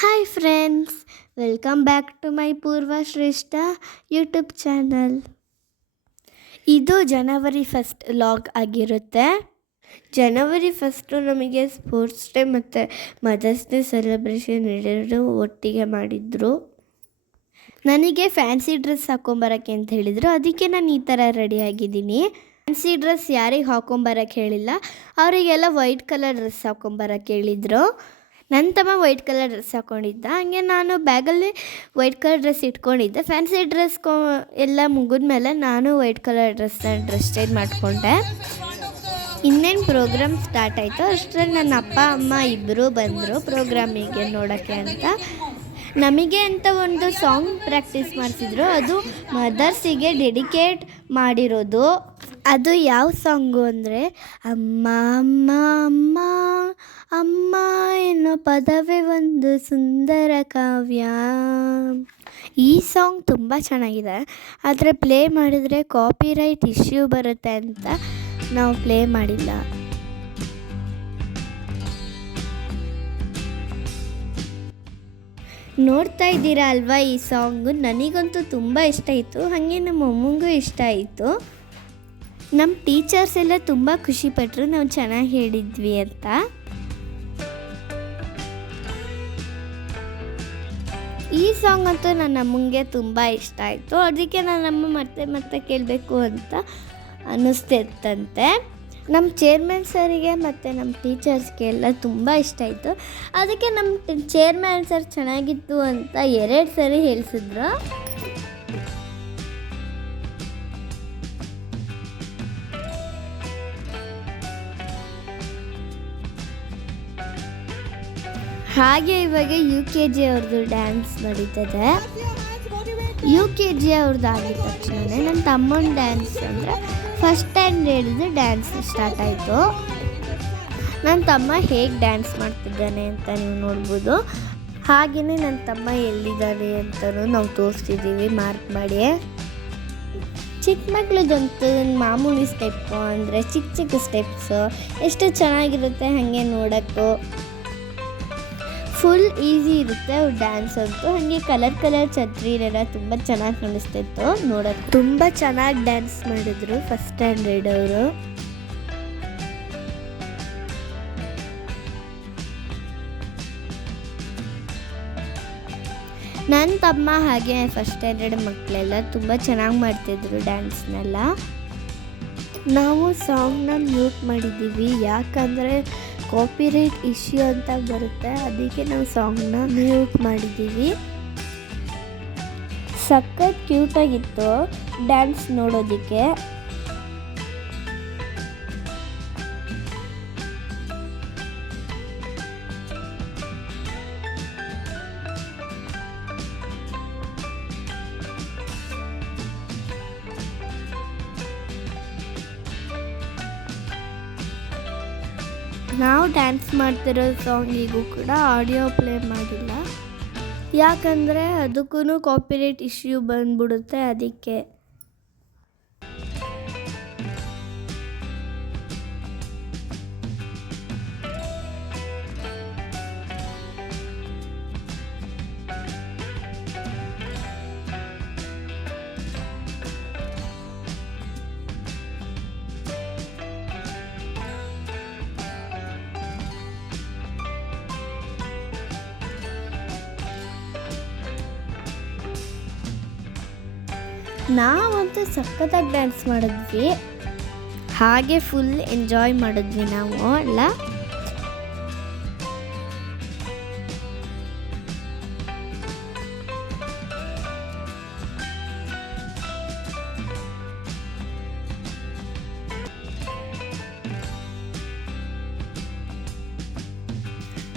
Hi friends, welcome back to my Poorva Shreshtha YouTube channel. ಇದು ಜನವರಿ 1 log ಆಗಿರುತ್ತೆ. ಜನವರಿ 1 ನಮಗೆ ಸ್ಪೋರ್ಟ್ಸ್ ಡೇ ಮತ್ತು ಮದರ್ಸ್ ಡೇ ಸೆಲೆಬ್ರೇಷನ್ ಎರಡು ಒಟ್ಟಿಗೆ ಮಾಡಿದರು. ನನಗೆ ಫ್ಯಾನ್ಸಿ ಡ್ರೆಸ್ ಹಾಕ್ಕೊಂಬರೋಕ್ಕೆ ಅಂತ ಹೇಳಿದರು. ಅದಕ್ಕೆ ನಾನು ಈ ಥರ ರೆಡಿಯಾಗಿದ್ದೀನಿ. ಫ್ಯಾನ್ಸಿ ಡ್ರೆಸ್ ಯಾರಿಗೆ ಹಾಕ್ಕೊಂಬರೋಕ್ಕೆ ಹೇಳಿಲ್ಲ, ಅವರಿಗೆಲ್ಲ ವೈಟ್ ಕಲರ್ ಡ್ರೆಸ್ ಹಾಕ್ಕೊಂಬರೋಕ್ಕೆ ಹೇಳಿದರು. ನನ್ನ ತಮ್ಮ ವೈಟ್ ಕಲರ್ ಡ್ರೆಸ್ ಹಾಕ್ಕೊಂಡಿದ್ದ, ಹಾಗೆ ನಾನು ಬ್ಯಾಗಲ್ಲಿ ವೈಟ್ ಕಲರ್ ಡ್ರೆಸ್ ಇಟ್ಕೊಂಡಿದ್ದೆ. ಫ್ಯಾನ್ಸಿ ಡ್ರೆಸ್ ಎಲ್ಲ ಮುಗಿದ್ಮೇಲೆ ನಾನು ವೈಟ್ ಕಲರ್ ಡ್ರೆಸ್ ಚೇಂಜ್ ಮಾಡಿಕೊಂಡೆ. ಇನ್ನೇನು ಪ್ರೋಗ್ರಾಮ್ ಸ್ಟಾರ್ಟ್ ಆಯಿತು. ಅಷ್ಟರಲ್ಲಿ ನನ್ನ ಅಪ್ಪ ಅಮ್ಮ ಇಬ್ಬರು ಬಂದರು ಪ್ರೋಗ್ರಾಮಿಗೆ ನೋಡೋಕ್ಕೆ ಅಂತ. ನಮಗೆ ಅಂತ ಒಂದು ಸಾಂಗ್ ಪ್ರಾಕ್ಟೀಸ್ ಮಾಡಿಸಿದ್ರು. ಅದು ಮದರ್ಸಿಗೆ ಡೆಡಿಕೇಟ್ ಮಾಡಿರೋದು. ಅದು ಯಾವ ಸಾಂಗು ಅಂದರೆ, ಅಮ್ಮ ಅಮ್ಮ ಅಮ್ಮ ಅಮ್ಮ ಎನ್ನೋ ಪದವೇ ಒಂದು ಸುಂದರ ಕಾವ್ಯ. ಈ ಸಾಂಗ್ ತುಂಬ ಚೆನ್ನಾಗಿದೆ, ಆದರೆ ಪ್ಲೇ ಮಾಡಿದರೆ ಕಾಪಿರೈಟ್ ಇಶ್ಯೂ ಬರುತ್ತೆ ಅಂತ ನಾವು ಪ್ಲೇ ಮಾಡಿಲ್ಲ. ನೋಡ್ತಾ ಇದ್ದೀರಾ ಅಲ್ವಾ ಈ ಸಾಂಗು? ನನಗಂತೂ ತುಂಬ ಇಷ್ಟ ಆಯಿತು, ಹಾಗೆ ನಮ್ಮ ಅಮ್ಮಂಗೂ ಇಷ್ಟ ಆಯಿತು. ನಮ್ಮ ಟೀಚರ್ಸ್ ಎಲ್ಲ ತುಂಬ ಖುಷಿಪಟ್ಟರು ನಾವು ಚೆನ್ನಾಗಿ ಹೇಳಿದ್ವಿ ಅಂತ. ಈ ಸಾಂಗ್ ಅಂತೂ ನನ್ನ ಅಮ್ಮಂಗೆ ತುಂಬ ಇಷ್ಟ ಆಯಿತು. ಅದಕ್ಕೆ ನನ್ನಮ್ಮ ಮತ್ತೆ ಕೇಳಬೇಕು ಅಂತ ಅನ್ನಿಸ್ತಿತ್ತಂತೆ. ನಮ್ಮ ಚೇರ್ಮನ್ ಸರಿಗೆ ಮತ್ತು ನಮ್ಮ ಟೀಚರ್ಸ್ಗೆ ಎಲ್ಲ ತುಂಬ ಇಷ್ಟ ಆಯಿತು. ಅದಕ್ಕೆ ನಮ್ಮ ಚೇರ್ಮನ್ ಸರ್ ಚೆನ್ನಾಗಿತ್ತು ಅಂತ 2 ಸರಿ ಹೇಳಿಸಿದ್ರು. ಹಾಗೆ ಇವಾಗ UKG ಅವ್ರದ್ದು ಡ್ಯಾನ್ಸ್ ನಡೀತದೆ. UKG ಅವ್ರದ್ದು ಆಗಿದ ತಕ್ಷಣ ನನ್ನ ತಮ್ಮನ ಡ್ಯಾನ್ಸ್ ಅಂದರೆ ಫಸ್ಟ್ ಸ್ಟ್ಯಾಂಡರ್ಡ್ದು ಡ್ಯಾನ್ಸ್ ಸ್ಟಾರ್ಟ್ ಆಯಿತು. ನನ್ನ ತಮ್ಮ ಹೇಗೆ ಡ್ಯಾನ್ಸ್ ಮಾಡ್ತಿದ್ದಾನೆ ಅಂತ ನೀವು ನೋಡ್ಬೋದು. ಹಾಗೆಯೇ ನನ್ನ ತಮ್ಮ ಎಲ್ಲಿದ್ದಾನೆ ಅಂತಲೂ ನಾವು ತೋರಿಸ್ತಿದ್ದೀವಿ ಮಾರ್ಕ್ ಮಾಡಿ. ಚಿಕ್ಕ ಮಕ್ಳದಂತೂ ಮಾಮೂಲಿ ಸ್ಟೆಪ್ಪು ಅಂದರೆ ಚಿಕ್ಕ ಸ್ಟೆಪ್ಸು ಎಷ್ಟು ಚೆನ್ನಾಗಿರುತ್ತೆ ಹಾಗೆ ನೋಡೋಕ್ಕೂ. ಫುಲ್ ಈಸಿ ಇರುತ್ತೆ ಅವ್ರ ಡ್ಯಾನ್ಸ್ ಅಂತೂ. ಹಾಗೆ ಕಲರ್ ಛತ್ರಿನೆಲ್ಲ ತುಂಬ ಚೆನ್ನಾಗಿ ಕಾಣಿಸ್ತಿತ್ತು ನೋಡೋಕ್ಕೆ. ತುಂಬ ಚೆನ್ನಾಗಿ ಡ್ಯಾನ್ಸ್ ಮಾಡಿದ್ರು ಫಸ್ಟ್ ಸ್ಟ್ಯಾಂಡರ್ಡ್ ಅವರು. ನನ್ನ ತಮ್ಮ ಹಾಗೆ ಫಸ್ಟ್ ಸ್ಟ್ಯಾಂಡರ್ಡ್ ಮಕ್ಕಳೆಲ್ಲ ತುಂಬ ಚೆನ್ನಾಗಿ ಮಾಡ್ತಿದ್ರು ಡ್ಯಾನ್ಸ್ನೆಲ್ಲ. ನಾವು ಸಾಂಗ್ನ ಮ್ಯೂಟ್ ಮಾಡಿದ್ದೀವಿ, ಯಾಕಂದರೆ ಕಾಪಿರೈಟ್ ಇಶ್ಯೂ ಅಂತ ಬರುತ್ತೆ. ಅದಕ್ಕೆ ನಾವು ಸಾಂಗ್ನ ಮ್ಯೂಟ್ ಮಾಡಿದ್ದೀವಿ. ಸಖತ್ ಕ್ಯೂಟಾಗಿತ್ತು ಡ್ಯಾನ್ಸ್ ನೋಡೋದಕ್ಕೆ. ನಾವು ಡ್ಯಾನ್ಸ್ ಮಾಡ್ತಿರೋ ಸಾಂಗಿಗೂ ಕೂಡ ಆಡಿಯೋ ಪ್ಲೇ ಮಾಡಿಲ್ಲ, ಯಾಕಂದರೆ ಅದಕ್ಕೂ ಕಾಪಿರೈಟ್ ಇಶ್ಯೂ ಬಂದ್ಬಿಡುತ್ತೆ. ಅದಕ್ಕೆ ನಾವಂತೂ ಸಖತ್ತಾಗಿ ಡ್ಯಾನ್ಸ್ ಮಾಡಿದ್ವಿ. ಹಾಗೆ ಫುಲ್ ಎಂಜಾಯ್ ಮಾಡಿದ್ವಿ ನಾವು ಎಲ್ಲ.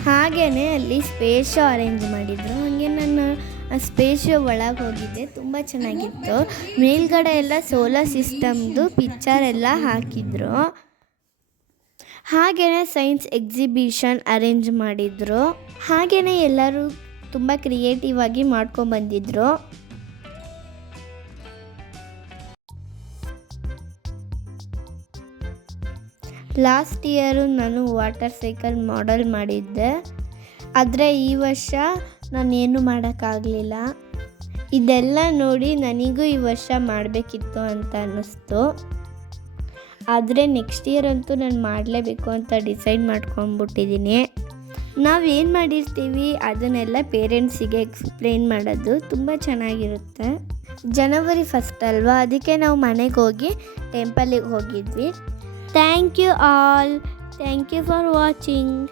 ಹಾಗೆಯೇ ಅಲ್ಲಿ ಸ್ಪೇಸ್ ಅರೇಂಜ್ ಮಾಡಿದರು. ಹಾಗೆ ನಾನು ಆ ಸ್ಪೇಸ್ ಒಳಗೆ ಹೋಗಿದ್ದೆ, ತುಂಬ ಚೆನ್ನಾಗಿತ್ತು. ಮೇಲ್ಗಡೆ ಎಲ್ಲ ಸೋಲಾರ್ ಸಿಸ್ಟಮ್ದು ಪಿಕ್ಚರ್ ಎಲ್ಲ ಹಾಕಿದ್ರು. ಹಾಗೆಯೇ ಸೈನ್ಸ್ ಎಕ್ಸಿಬಿಷನ್ ಅರೇಂಜ್ ಮಾಡಿದರು. ಹಾಗೆಯೇ ಎಲ್ಲರೂ ತುಂಬ ಕ್ರಿಯೇಟಿವ್ ಆಗಿ ಮಾಡ್ಕೊಂಡ್ಬಂದಿದ್ರು. ಲಾಸ್ಟ್ ಇಯರು ನಾನು ವಾಟರ್ ಸೈಕಲ್ ಮಾಡೆಲ್ ಮಾಡಿದ್ದೆ. ಆದರೆ ಈ ವರ್ಷ ನಾನೇನು ಮಾಡೋಕ್ಕಾಗಲಿಲ್ಲ. ಇದೆಲ್ಲ ನೋಡಿ ನನಗೂ ಈ ವರ್ಷ ಮಾಡಬೇಕಿತ್ತು ಅಂತ ಅನ್ನಿಸ್ತು. ಆದರೆ ನೆಕ್ಸ್ಟ್ ಇಯರ್ ಅಂತೂ ನಾನು ಮಾಡಲೇಬೇಕು ಅಂತ ಡಿಸೈಡ್ ಮಾಡ್ಕೊಂಡ್ಬಿಟ್ಟಿದ್ದೀನಿ. ನಾವೇನು ಮಾಡಿರ್ತೀವಿ ಅದನ್ನೆಲ್ಲ ಪೇರೆಂಟ್ಸಿಗೆ ಎಕ್ಸ್ಪ್ಲೇನ್ ಮಾಡೋದು ತುಂಬ ಚೆನ್ನಾಗಿರುತ್ತೆ. ಜನವರಿ 1 ಅಲ್ವಾ, ಅದಕ್ಕೆ ನಾವು ಮನೆಗೆ ಹೋಗಿ ಟೆಂಪಲಿಗೆ ಹೋಗಿದ್ವಿ. Thank you all. Thank you for watching.